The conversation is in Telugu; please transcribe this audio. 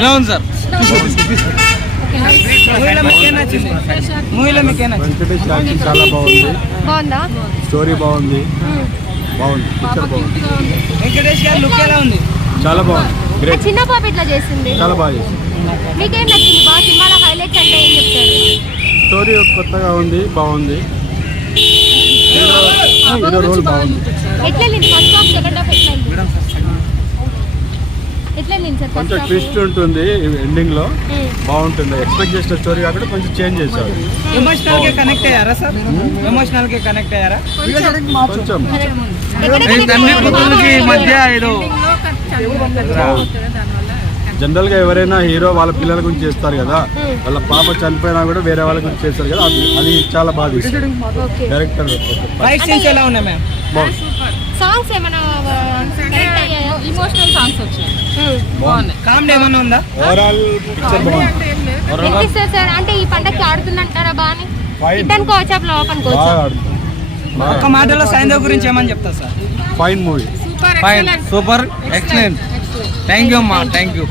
ఎలా ఉంది సార్? వెంకటేష్ యాక్టింగ్ చాలా బాగుంది. బాగుందా? స్టోరీ బాగుంది. పిక్చర్ బాగుంది. వెంకటేష్ గారి లుక్ ఎలా ఉంది? చాలా బాగుంది. గ్రేట్. చిన్న పాప ఇట్లా చేసింది. చాలా బాగా చేసింది. మీకేం నచ్చింది బాగా? సినిమాలో హైలైట్స్ అంటే ఏం చెప్తారు? స్టోరీ కొత్తగా ఉంది, బాగుంది. హీరో రోల్ బాగుంది. ఎట్లా ఫస్ట్ హాఫ్ సెకండ్ హాఫ్ ఎట్లా కొంచెం ట్విస్ట్ ఉంటుంది ఎండింగ్ లో, బాగుంటుంది. ఎక్స్పెక్ట్ చేసిన స్టోరీ కాకుండా కొంచెం చేంజ్ చేశారు. ఎమోషనల్ గా కనెక్ట్ అయ్యారా సార్? ఎమోషనల్ గా కనెక్ట్ అయ్యారా? కొంచెం తండ్రి కూతురికి మధ్య ఏదో జనరల్ గా ఎవరైనా హీరో వాళ్ళ పిల్లల గురించి చేస్తారు కదా, వాళ్ళ పాప చనిపోయినా కూడా వేరే వాళ్ళ గురించి చేస్తారు కదా, అది చాలా బాగా తీస్తారు డైరెక్టర్. ఫైట్ సీన్స్ ఎలా ఉన్నాయి మ్యామ్? బాగుంది. సాంగ్స్ ఏమైనా ఇమోషనల్ సాంగ్స్ వచ్చాయి. కామెడీ ఏమైనా ఉందా? ఓవరాల్ పిక్చర్ బాగుంది. సార్ అంటే ఈ పండగకి ఆడుతుందంటారా బాగా? హిట్ అనుకోవచ్చా ఫ్లాప్ బాగా అనుకోవచ్చా? ఆడుతుంది. ఒక మాటలో సైంధవ్ గురించి ఏమని చెప్తా sir? Fine movie. Fine, super, excellent. Thank you అమ్మా, థ్యాంక్ యూ.